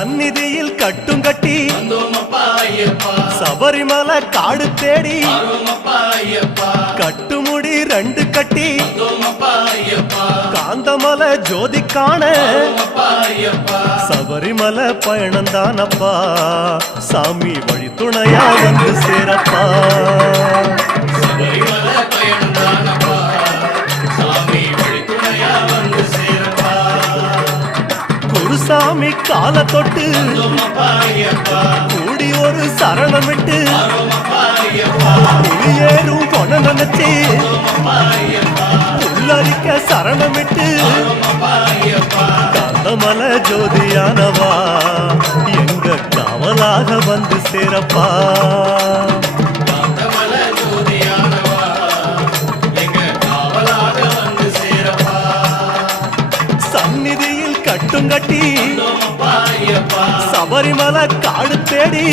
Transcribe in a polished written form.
சந்நிதியில் கட்டும் கட்டி சபரிமலை காடு தேடி கட்டுமுடி 2 கட்டி காந்தமலை ஜோதி காண சபரிமலை பயணந்தானப்பா சாமி வழி துணையா வந்து சேரப்பா குருசாமி கால தொட்டு கூடி ஒரு சரணமிட்டு புலியேறும் பொன நினைச்சு உள்ளரிக்க சரணமிட்டு காந்தமலை ஜோதியானவா எங்க காவலாக வந்து சேரப்பா சந்நிதியில் கட்டும் கட்டி சபரிமலை காடு தேடி